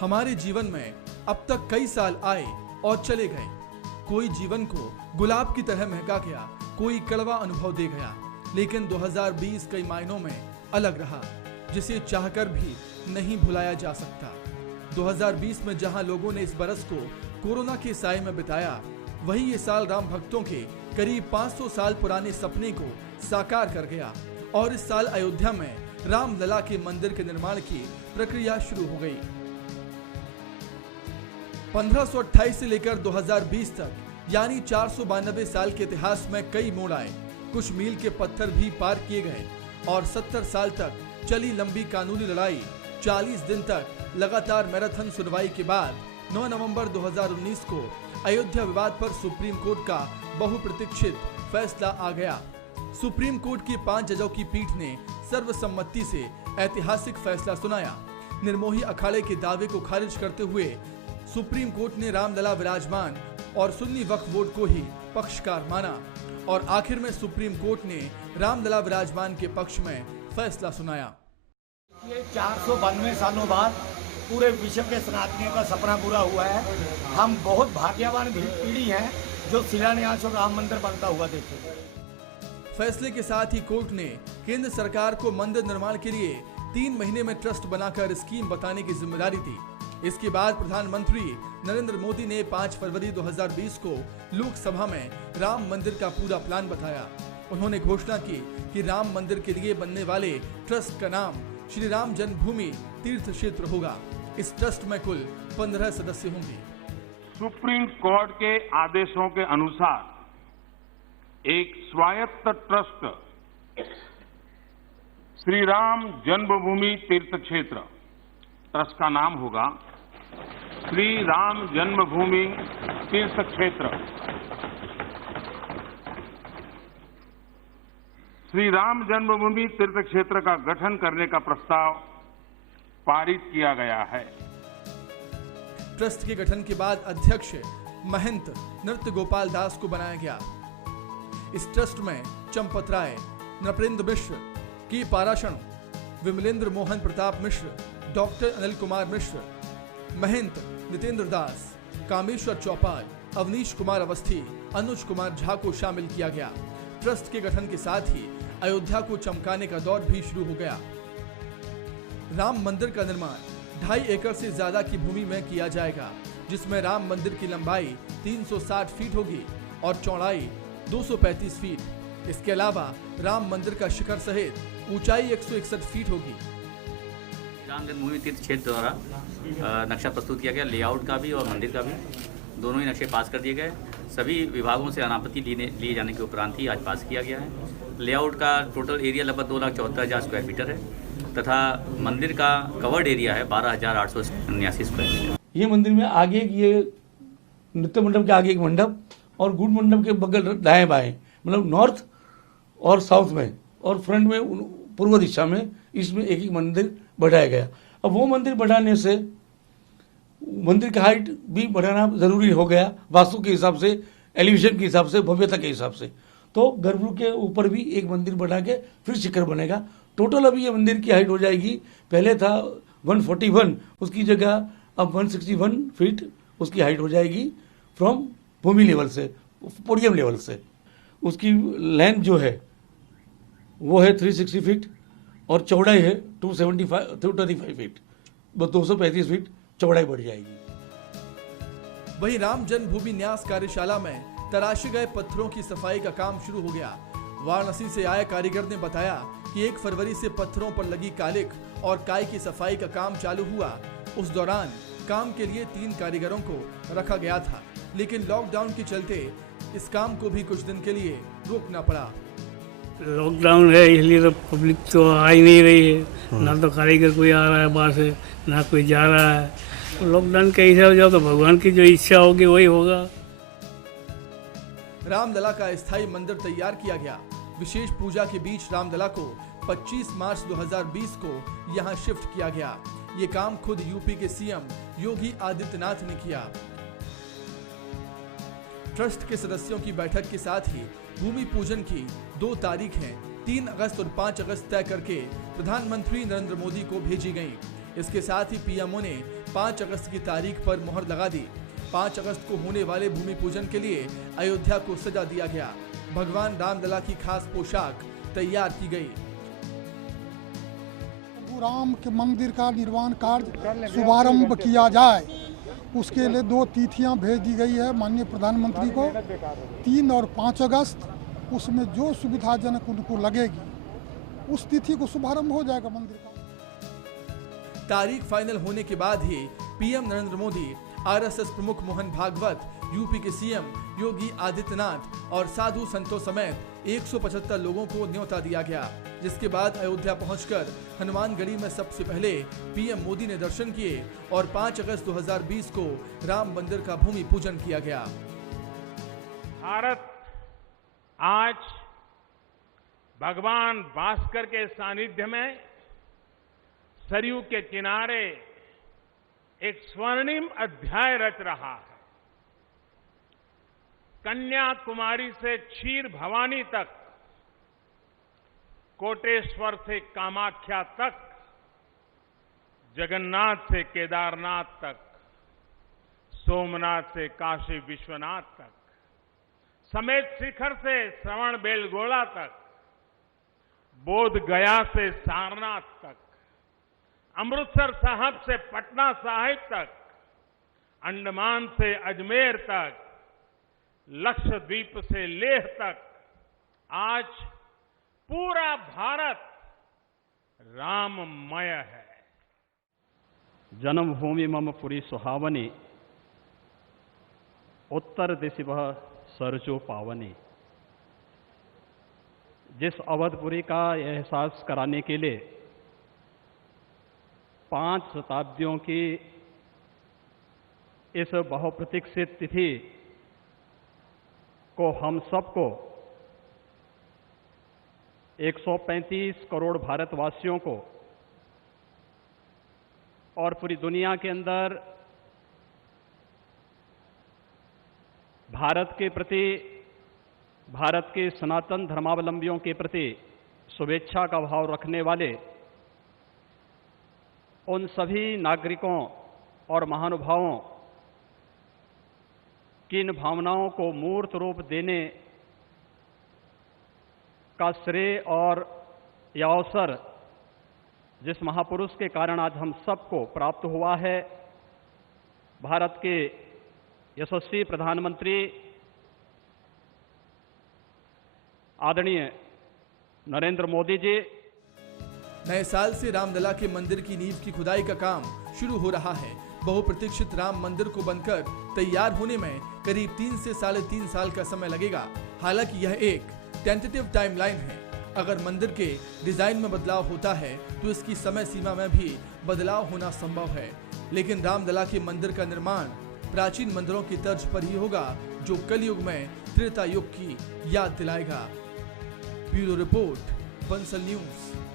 हमारे जीवन में अब तक कई साल आए और चले गए। कोई जीवन को गुलाब की तरह महका गया, कोई कड़वा अनुभव दे गया, लेकिन 2020 कई मायनों में अलग रहा, जिसे चाहकर भी नहीं भुलाया जा सकता। 2020 में जहां लोगों ने इस बरस को कोरोना के साए में बिताया, वहीं ये साल राम भक्तों के करीब 500 साल पुराने सपने को साकार कर गया और इस साल अयोध्या में रामलला के मंदिर के निर्माण की प्रक्रिया शुरू हो गई। 1528 से लेकर 2020 तक यानी 492 साल के इतिहास में कई मोड़ आए, कुछ मील के पत्थर भी पार किए गए और 70 साल तक चली लंबी कानूनी लड़ाई, 40 दिन तक लगातार मैराथन सुनवाई के बाद 9 नवंबर 2019 को अयोध्या विवाद पर सुप्रीम कोर्ट का बहुप्रतीक्षित फैसला आ गया। सुप्रीम कोर्ट की 5 जजों की पीठ ने सर्वसम्मति से ऐतिहासिक फैसला सुनाया। निर्मोही अखाड़े के दावे को खारिज करते हुए सुप्रीम कोर्ट ने रामलला विराजमान और सुन्नी वक्फ बोर्ड को ही पक्षकार माना और आखिर में सुप्रीम कोर्ट ने रामलला विराजमान के पक्ष में फैसला सुनाया। ये 492 सालों बाद पूरे विश्व के सनातनियों का सपना पूरा हुआ है। हम बहुत भाग्यवान पीढ़ी हैं जो शिलान्यास और राम मंदिर बनता हुआ देखे। फैसले के साथ ही कोर्ट ने केंद्र सरकार को मंदिर निर्माण के लिए 3 महीने में ट्रस्ट बनाकर स्कीम बताने की जिम्मेदारी दी। इसके बाद प्रधानमंत्री नरेंद्र मोदी ने 5 फरवरी 2020 को लोकसभा में राम मंदिर का पूरा प्लान बताया। उन्होंने घोषणा की कि राम मंदिर के लिए बनने वाले ट्रस्ट का नाम श्री राम जन्मभूमि तीर्थ क्षेत्र होगा। इस ट्रस्ट में कुल 15 सदस्य होंगे। सुप्रीम कोर्ट के आदेशों के अनुसार एक स्वायत्त ट्रस्ट श्री राम जन्मभूमि तीर्थ क्षेत्र, ट्रस्ट का नाम होगा श्री राम जन्मभूमि तीर्थ क्षेत्र। श्री राम जन्मभूमि तीर्थ क्षेत्र का गठन करने का प्रस्ताव पारित किया गया है। ट्रस्ट के गठन के बाद अध्यक्ष महंत नृत्य गोपाल दास को बनाया गया। इस ट्रस्ट में चंपत राय, नृपेंद्र मिश्र, के पाराशण, विमलेंद्र मोहन प्रताप मिश्र, डॉक्टर अनिल कुमार मिश्र, महंत नितेंद्र दास, कामेश्वर चौपाल, अवनीश कुमार अवस्थी, अनुज कुमार झा को शामिल किया गया। ट्रस्ट के गठन के साथ ही अयोध्या को चमकाने का दौर भी शुरू हो गया। राम मंदिर का निर्माण 2.5 एकड़ से ज्यादा की भूमि में किया जाएगा, जिसमें राम मंदिर की लंबाई 360 फीट होगी और चौड़ाई 235 फीट। इसके अलावा राम मंदिर का शिखर सहित ऊंचाई 161 फीट होगी। राम जन्मभूमि तीर्थ क्षेत्र द्वारा नक्शा प्रस्तुत किया गया, लेआउट का भी और मंदिर का भी, दोनों ही नक्शे पास कर दिए गए। सभी विभागों से अनापत्ति लिए जाने के उपरांत ही आज पास किया गया है। लेआउट का टोटल एरिया लगभग 2,74,000 स्क्वायर मीटर है तथा मंदिर का कवर्ड एरिया है 12,879 स्क्वायर मीटर। ये मंदिर में आगे ये नृत्य मंडप के आगे एक मंडप और गुड़ मंडप के बगल दाएं बाएं, मतलब नॉर्थ और साउथ में और फ्रंट में पूर्व दिशा में इसमें एक एक मंदिर बढ़ाया गया। अब वो मंदिर बढ़ाने से मंदिर की हाइट भी बढ़ाना जरूरी हो गया, वास्तु के हिसाब से, एलिवेशन के हिसाब से, भव्यता के हिसाब से। तो गर्भगृह के ऊपर भी एक मंदिर बढ़ा के फिर शिखर बनेगा। टोटल अभी ये मंदिर की हाइट हो जाएगी, पहले था 141, उसकी जगह अब 161 फीट उसकी हाइट हो जाएगी फ्रॉम भूमि लेवल से, पोडियम लेवल से। उसकी लेंथ जो है वो है 360 फीट और चौड़ाई है 235 फीट, बस 235 फीट चौड़ाई बढ़ जाएगी। वहीं राम जन्मभूमि न्यास कार्यशाला में तराशे गए पत्थरों की सफाई का काम शुरू हो गया। वाराणसी से आए कारीगर ने बताया कि 1 फरवरी से पत्थरों पर लगी कालिक और काई की सफाई का काम चालू हुआ। उस दौरान काम के लिए 3 कारीगरों को रखा गया था, लेकिन लॉकडाउन के चलते इस काम को भी कुछ दिन के लिए रोकना पड़ा। लॉकडाउन है इसलिए तो पब्लिक तो आ ही नहीं रही है, ना तो कारीगर कोई आ रहा है बाहर से, ना कोई जा रहा है। लॉकडाउन के हिसाब से तो भगवान की जो इच्छा होगी वही होगा। रामलला का स्थायी मंदिर तैयार किया गया। विशेष पूजा के बीच रामलला को 25 मार्च 2020 को यहां शिफ्ट किया गया। ये काम खुद यूपी के सीएम योगी आदित्यनाथ ने किया। ट्रस्ट के सदस्यों की बैठक के साथ ही भूमि पूजन की 2 तारीखें 3 अगस्त और 5 अगस्त तय करके प्रधानमंत्री नरेंद्र मोदी को भेजी गई। इसके साथ ही पीएमओ ने 5 अगस्त की तारीख पर मुहर लगा दी। 5 अगस्त को होने वाले भूमि पूजन के लिए अयोध्या को सजा दिया गया। भगवान रामलला की खास पोशाक तैयार की गई। राम के मंदिर का निर्माण कार्य शुभारंभ किया जाए, उसके लिए 2 तिथियां भेज दी गई है माननीय प्रधानमंत्री को, 3 और 5 अगस्त। उसमें जो सुविधाजनक उनको लगेगी उस तिथि को शुभारंभ हो जाएगा मंदिर का। तारीख फाइनल होने के बाद ही पीएम नरेंद्र मोदी, आरएसएस प्रमुख मोहन भागवत, यूपी के सीएम योगी आदित्यनाथ और साधु संतों समेत 175 लोगों को न्योता दिया गया, जिसके बाद अयोध्या पहुंचकर हनुमानगढ़ी में सबसे पहले पीएम मोदी ने दर्शन किए और 5 अगस्त 2020 को राम मंदिर का भूमि पूजन किया गया। भारत आज भगवान भास्कर के सानिध्य में सरयू के किनारे एक स्वर्णिम अध्याय रच रहा है। कन्याकुमारी से क्षीर भवानी तक, कोटेश्वर से कामाख्या तक, जगन्नाथ से केदारनाथ तक, सोमनाथ से काशी विश्वनाथ तक, समेत शिखर से श्रवण बेलगोला तक, बोध गया से सारनाथ तक, अमृतसर साहब से पटना साहिब तक, अंडमान से अजमेर तक, लक्षद्वीप से लेह तक, आज पूरा भारत राममय है। जन्मभूमि मम पुरी सुहावनी, उत्तर दिशि वह सरजो पावनी। जिस अवधपुरी का एहसास कराने के लिए 5 शताब्दियों की इस बहुप्रतीक्षित तिथि को हम सबको 135 करोड़ भारतवासियों को और पूरी दुनिया के अंदर भारत के प्रति, भारत के सनातन धर्मावलंबियों के प्रति शुभेच्छा का भाव रखने वाले उन सभी नागरिकों और महानुभावों की इन भावनाओं को मूर्त रूप देने का श्रेय और यह अवसर जिस महापुरुष के कारण आज हम सबको प्राप्त हुआ है, भारत के यशस्वी प्रधानमंत्री आदरणीय नरेंद्र मोदी जी। नए साल से रामलला के मंदिर की नींव की खुदाई का काम शुरू हो रहा है। बहुप्रतीक्षित राम मंदिर को बनकर तैयार होने में करीब 3 से 3.5 साल का समय लगेगा। हालांकि यह एक टेंटेटिव टाइमलाइन है। अगर मंदिर के डिजाइन में बदलाव होता है तो इसकी समय सीमा में भी बदलाव होना संभव है, लेकिन रामलला के मंदिर का निर्माण प्राचीन मंदिरों की तर्ज पर ही होगा, जो कलयुग में त्रेता युग की याद दिलाएगा। Bureau report, Bansal news.